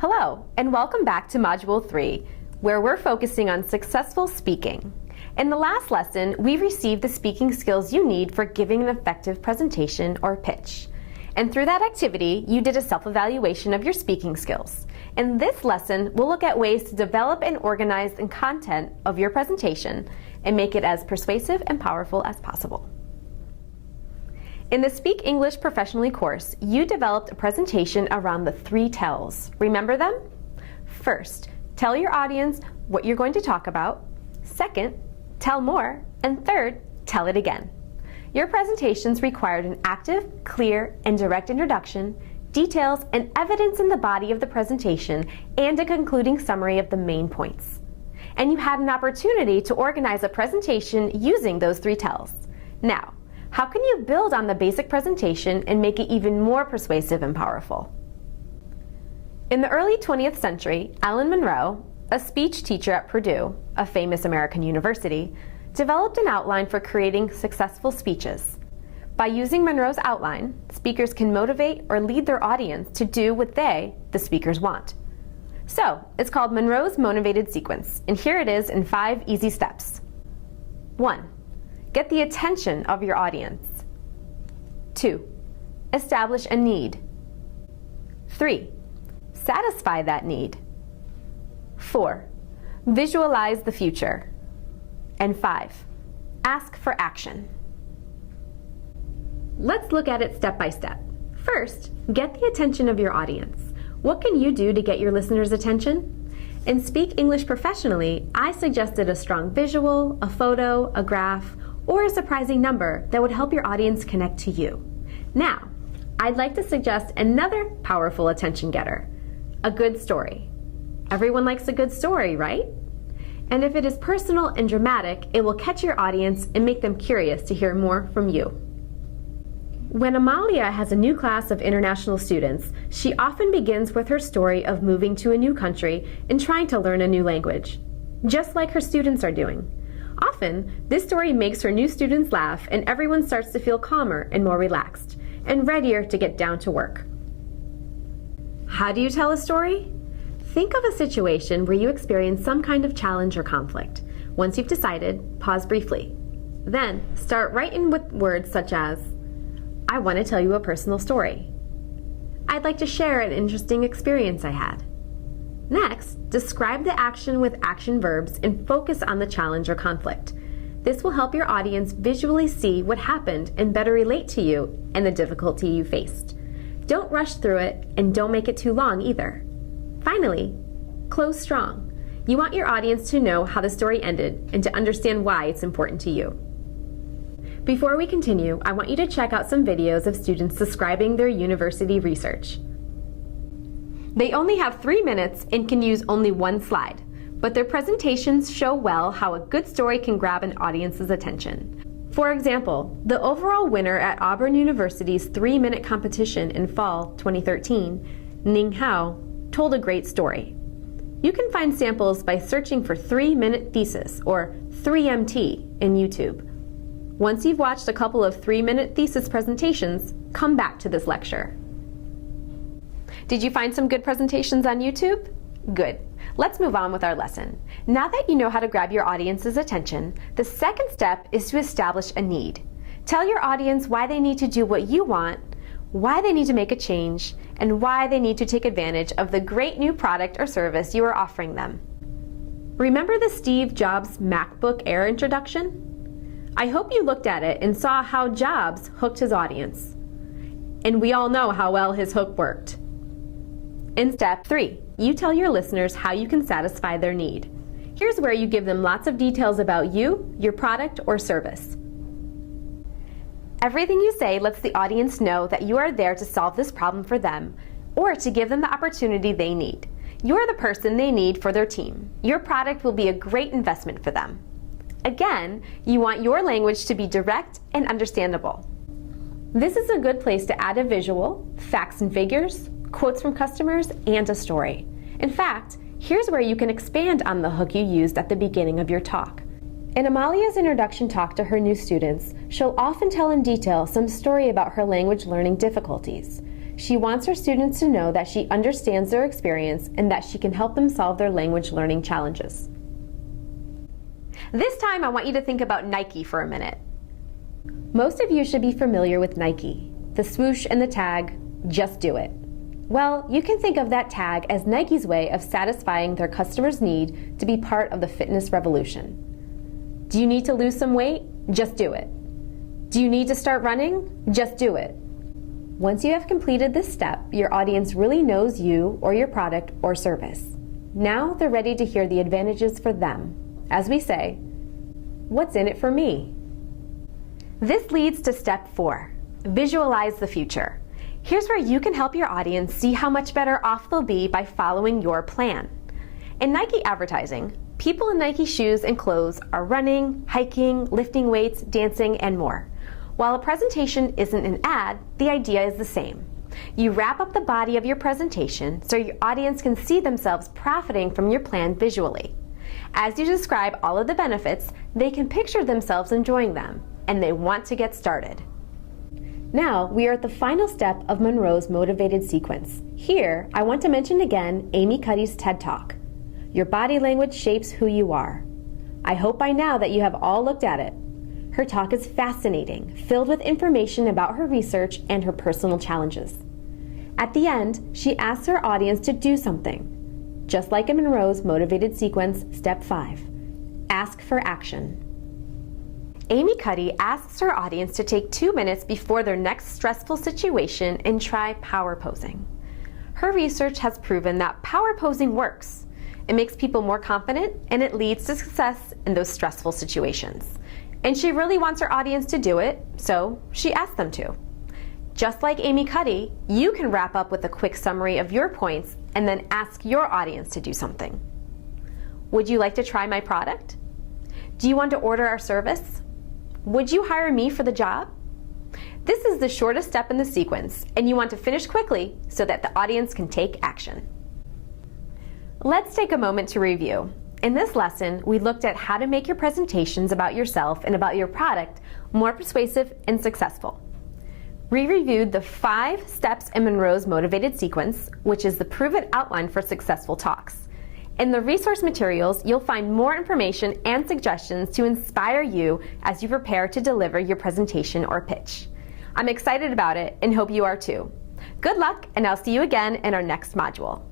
Hello, and welcome back to Module 3, where we're focusing on successful speaking. In the last lesson, we received the speaking skills you need for giving an effective presentation or pitch. And through that activity, you did a self-evaluation of your speaking skills. In this lesson, we'll look at ways to develop and organize the content of your presentation and make it as persuasive and powerful as possible. In the Speak English Professionally course, you developed a presentation around the 3 tells. Remember them? First, tell your audience what you're going to talk about. Second, tell more. And third, tell it again. Your presentations required an active, clear, and direct introduction, details, and evidence in the body of the presentation, and a concluding summary of the main points. And you had an opportunity to organize a presentation using those 3 tells. Now, how can you build on the basic presentation and make it even more persuasive and powerful? In the early 20th century, Ellen Monroe, a speech teacher at Purdue, a famous American university, developed an outline for creating successful speeches. By using Monroe's outline, speakers can motivate or lead their audience to do what they, the speakers, want. So, it's called Monroe's Motivated Sequence, and here it is in 5 easy steps. 1. Get the attention of your audience. 2. Establish a need. 3. Satisfy that need. 4. Visualize the future. And 5. Ask for action. Let's look at it step by step. First, get the attention of your audience. What can you do to get your listeners' attention? In Speak English Professionally, I suggested a strong visual, a photo, a graph, or a surprising number that would help your audience connect to you. Now, I'd like to suggest another powerful attention getter, a good story. Everyone likes a good story, right? And if it is personal and dramatic, it will catch your audience and make them curious to hear more from you. When Amalia has a new class of international students, she often begins with her story of moving to a new country and trying to learn a new language, just like her students are doing. Often, this story makes her new students laugh and everyone starts to feel calmer and more relaxed, and readier to get down to work. How do you tell a story? Think of a situation where you experience some kind of challenge or conflict. Once you've decided, pause briefly. Then, start right in with words such as, I want to tell you a personal story. I'd like to share an interesting experience I had. Next, describe the action with action verbs and focus on the challenge or conflict. This will help your audience visually see what happened and better relate to you and the difficulty you faced. Don't rush through it and don't make it too long either. Finally, close strong. You want your audience to know how the story ended and to understand why it's important to you. Before we continue, I want you to check out some videos of students describing their university research. They only have 3 minutes and can use only 1 slide, but their presentations show well how a good story can grab an audience's attention. For example, the overall winner at Auburn University's 3-minute competition in fall 2013, Ning Hao, told a great story. You can find samples by searching for 3-minute thesis or 3MT in YouTube. Once you've watched a couple of 3-minute thesis presentations, come back to this lecture. Did you find some good presentations on YouTube? Good. Let's move on with our lesson. Now that you know how to grab your audience's attention, the second step is to establish a need. Tell your audience why they need to do what you want, why they need to make a change, and why they need to take advantage of the great new product or service you are offering them. Remember the Steve Jobs MacBook Air introduction? I hope you looked at it and saw how Jobs hooked his audience. And we all know how well his hook worked. In step 3, you tell your listeners how you can satisfy their need. Here's where you give them lots of details about you, your product, or service. Everything you say lets the audience know that you are there to solve this problem for them, or to give them the opportunity they need. You're the person they need for their team. Your product will be a great investment for them. Again, you want your language to be direct and understandable. This is a good place to add a visual, facts and figures, quotes from customers, and a story. In fact, here's where you can expand on the hook you used at the beginning of your talk. In Amalia's introduction talk to her new students, she'll often tell in detail some story about her language learning difficulties. She wants her students to know that she understands their experience and that she can help them solve their language learning challenges. This time, I want you to think about Nike for a minute. Most of you should be familiar with Nike, the swoosh and the tag, "Just do it." Well, you can think of that tag as Nike's way of satisfying their customers' need to be part of the fitness revolution. Do you need to lose some weight? Just do it. Do you need to start running? Just do it. Once you have completed this step, your audience really knows you or your product or service. Now they're ready to hear the advantages for them. As we say, what's in it for me? This leads to step 4, visualize the future. Here's where you can help your audience see how much better off they'll be by following your plan. In Nike advertising, people in Nike shoes and clothes are running, hiking, lifting weights, dancing, and more. While a presentation isn't an ad, the idea is the same. You wrap up the body of your presentation so your audience can see themselves profiting from your plan visually. As you describe all of the benefits, they can picture themselves enjoying them, and they want to get started. Now, we are at the final step of Monroe's motivated sequence. Here, I want to mention again Amy Cuddy's TED Talk. Your body language shapes who you are. I hope by now that you have all looked at it. Her talk is fascinating, filled with information about her research and her personal challenges. At the end, she asks her audience to do something. Just like in Monroe's motivated sequence, step 5, ask for action. Amy Cuddy asks her audience to take 2 minutes before their next stressful situation and try power posing. Her research has proven that power posing works. It makes people more confident and it leads to success in those stressful situations. And she really wants her audience to do it, so she asked them to. Just like Amy Cuddy, you can wrap up with a quick summary of your points and then ask your audience to do something. Would you like to try my product? Do you want to order our service? Would you hire me for the job? This is the shortest step in the sequence, and you want to finish quickly so that the audience can take action. Let's take a moment to review. In this lesson, we looked at how to make your presentations about yourself and about your product more persuasive and successful. We reviewed the 5 steps in Monroe's motivated sequence, which is the proven outline for successful talks. In the resource materials, you'll find more information and suggestions to inspire you as you prepare to deliver your presentation or pitch. I'm excited about it and hope you are too. Good luck, and I'll see you again in our next module.